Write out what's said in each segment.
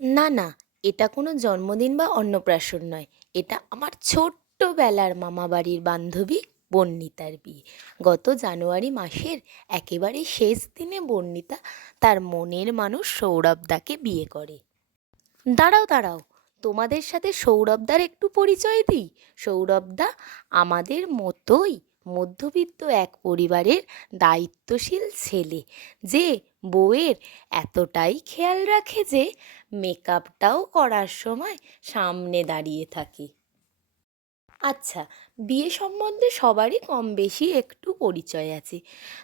না না, এটা কোনো জন্মদিন বা অন্নপ্রাশন নয়। এটা আমার ছোট্টবেলার মামাবাড়ির বান্ধবী বর্ণিতার বিয়ে। গত জানুয়ারি মাসের একেবারে শেষ দিনে বর্ণিতা তার মনের মানুষ সৌরভদাকে বিয়ে করে। দাঁড়াও দাঁড়াও, তোমাদের সাথে সৌরভদার একটু পরিচয় দিই। সৌরভদা আমাদের মতোই মধ্যবিত্ত এক পরিবারের দায়িত্বশীল ছেলে, যে বউয়ের এতটাই খেয়াল রাখে যে মেকআপটাও করার সময় সামনে দাঁড়িয়ে থাকে। আচ্ছা বিয়ে সম্বন্ধে সবারই কম বেশি একটু পরিচয় আছে।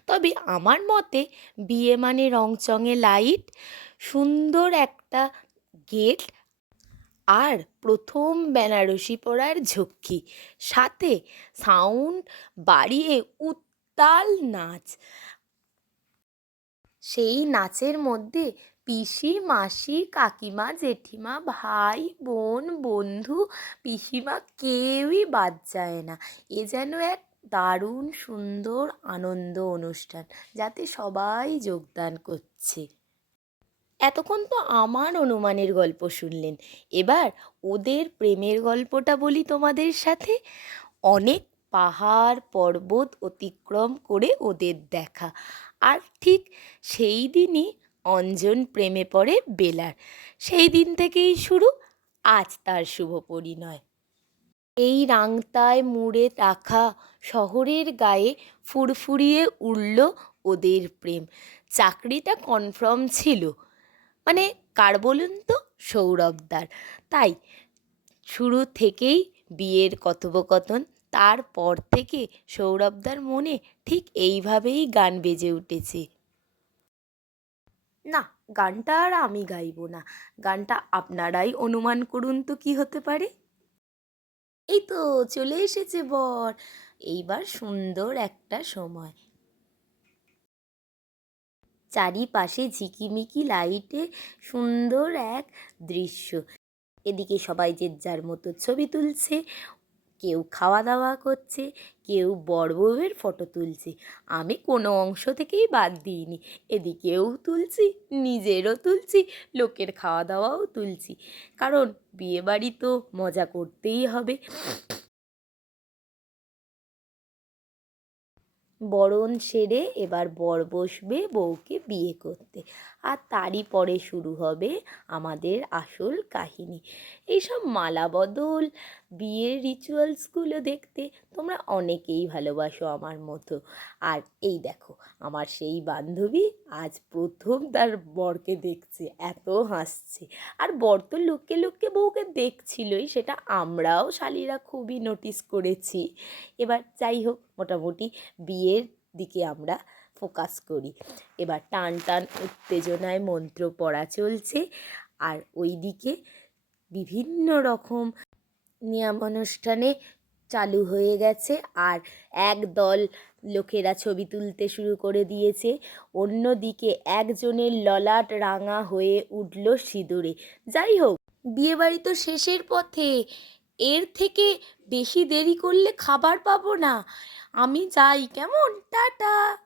তবে আমার মতে বিয়ে মানে রংচঙে লাইট, সুন্দর একটা গেট আর প্রথম বেনারসি পরার ঝক্কি। সাথে সাউন্ড, বাড়িয়ে উত্তাল নাচ। সেই নাচের মধ্যে পিসি, মাসি, কাকিমা, জেঠিমা, ভাই, বোন, বন্ধু, পিসিমা কেউই বাদ যায় না। এ যেন এক দারুণ, সুন্দর, আনন্দ অনুষ্ঠান, যাতে সবাই যোগদান করছে। এতক্ষণ তো আমার অনুমানের গল্প শুনলেন। এবার ওদের প্রেমের গল্পটা বলি তোমাদের সাথে। অনেক পাহাড় পর্বত অতিক্রম করে ওদের দেখা। আর ঠিক সেই দিনই অঞ্জন প্রেমে পড়ে বেলার। সেই দিন থেকেই শুরু, আজ তার শুভ পরিণয়। এই রাংতায় মুড়ে রাখা শহরের গায়ে ফুরফুরিয়ে উড়ল ওদের প্রেম। চাকরিটা কনফার্ম ছিল। মানে কার বলুন তো? সৌরভদার তাই শুরু থেকেই বিয়ের কথোপকথন তারপর থেকে সৌরভদার মনে ঠিক এইভাবেই গান বেজে উঠেছে। না, গানটা আর আমি গাইবো না। গানটা আপনারাই অনুমান করুন তো কি হতে পারে। এই তো চলে এসেছে বর। এইবার সুন্দর একটা সময়। চারিপাশে ঝিকিমিকি লাইটে সুন্দর এক দৃশ্য। এদিকে সবাই যে যার মতো ছবি তুলছে কেউ খাওয়া দাওয়া করছে, কেউ বর বউয়ের ফটো তুলছে। আমি কোনো অংশ থেকেই বাদ দিইনি, এদিকেও তুলছি, নিজেরও তুলছি, লোকের খাওয়া দাওয়াও তুলছি। কারণ বিয়েবাড়ি তো মজা করতেই হবে। বরণ সেরে এবার বর বসবে বউকে বিয়ে করতে। আর তারই পরে শুরু হবে আমাদের আসল কাহিনী। এইসব মালা বদল বিয়ের রিচুয়ালসগুলো দেখতে তোমরা অনেকেই ভালোবাসো আমার মতো। আর এই দেখো, আমার সেই বান্ধবী আজ প্রথম তার বরকে দেখছে, এত হাসছে। আর বর তো লোককে লোককে বউকে দেখছিলই, সেটা আমরাও শালিরা খুবই নোটিস করেছি। এবার যাই হোক, মোটামুটি বিয়ের দিকে আমরা ফোকাস করি। এবার টান টান উত্তেজনায় মন্ত্র পড়া চলছে। আর ওই দিকে বিভিন্ন রকম নিয়ম অনুষ্ঠানে চালু হয়ে গেছে। আর এক দল লোকেরা ছবি তুলতে শুরু করে দিয়েছে। অন্যদিকে একজনের ললাট রাঙা হয়ে উঠল সিঁদুরে। যাই হোক, বিয়েবাড়ি তো শেষের পথে। এর থেকে বেশি দেরি করলে খাবার পাবো না। আমি যাই, কেমন? টাটা।